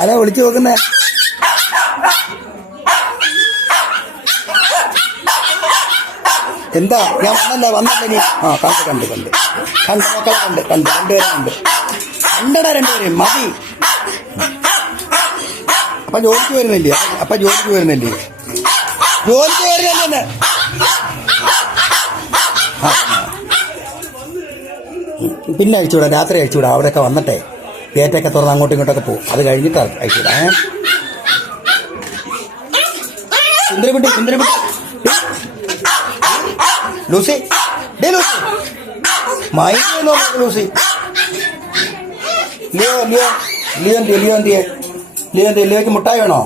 ആരാ വിളിച്ചു നോക്കുന്നേ? എന്താ ഞാൻ വന്നല്ലേ നീ? ആ കണ്ട് മക്കളെ കണ്ട് രണ്ടുപേരെ കണ്ടടാ രണ്ടുപേരെയും മതി. അപ്പൊ ജോലിക്ക് വരുന്നില്ലേ? ജോലിക്ക് വരുന്നില്ലേ? പിന്നെ അയച്ചുവിടാം, രാത്രി അയച്ചുവിടാം. അവിടെയൊക്കെ വന്നിട്ടെ ഗേറ്റൊക്കെ തുറന്ന് അങ്ങോട്ടും ഇങ്ങോട്ടൊക്കെ പോകും. അത് കഴിഞ്ഞിട്ട് അയച്ചുവിടാം. സുന്ദരകുട്ടി ലൂസി, ലൂസി മൈനോ ലൂസി, ലിയോയ്ക്ക് മുട്ടായി വേണോ?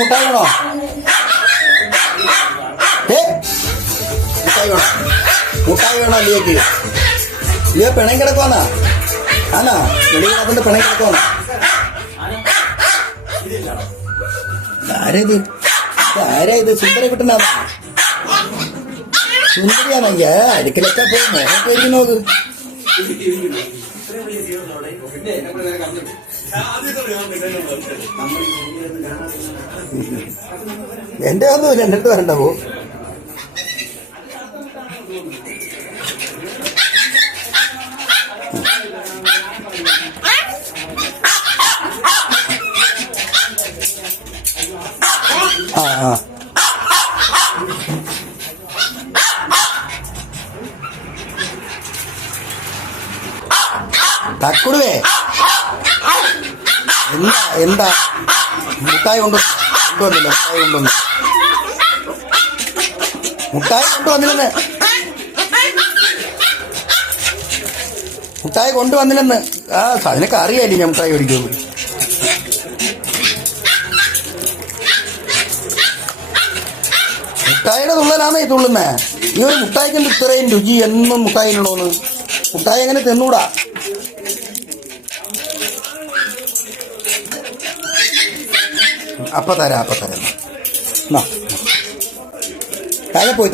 മുട്ടായി വേണോ? ലിയോയ്ക്ക്? ലിയോ പിണയും കിടക്കുവാന്നാ? ആണോ? വെളി കിടക്കൊണ്ട് പിണയും കിടക്കുവാന്നാ? ആരാ ഇത്? സുന്ദര കുട്ടനാണോ? സുന്ദരിയാണെങ്കിൽ അടുക്കലൊക്കെ പോയി മോഹം പോയി നോക്ക്. എന്റെ ഒന്നുമില്ല, എന്റെ അടുത്ത് വരണ്ട പോ. ആ തക്കുടുവേ, എന്താ മുട്ടായി കൊണ്ടുവന്നില്ല? മുട്ടായി കൊണ്ടുവന്നില്ലെന്ന്. ആ അതിനൊക്കെ അറിയാല്ലേ ഞാൻ മുട്ടായി മേടിക്കുമെന്ന്. മുട്ടായിയുടെ തുള്ളലാണോ ഈ തുള്ളുന്നേ? ഈ ഒരു മുട്ടായിക്കുണ്ട് ഇത്രയും രുചി എന്നും മുട്ടായിനുള്ളൂന്ന്. മുട്ടായി എങ്ങനെ തിന്നൂടാ? അപ്പൊ തരാം. താഴെ പോയി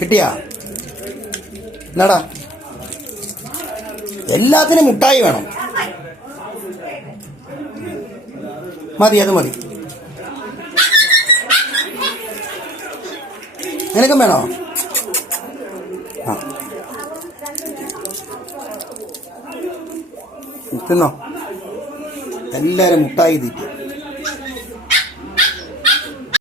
കിട്ടിയാ? എന്നാടാ എല്ലാത്തിനും മുട്ടായി വേണം? മതി, അത് മതി. നിനക്കും വേണോ? ആ തിന്നോ. എല്ലാരും മുട്ടായി തീറ്റ.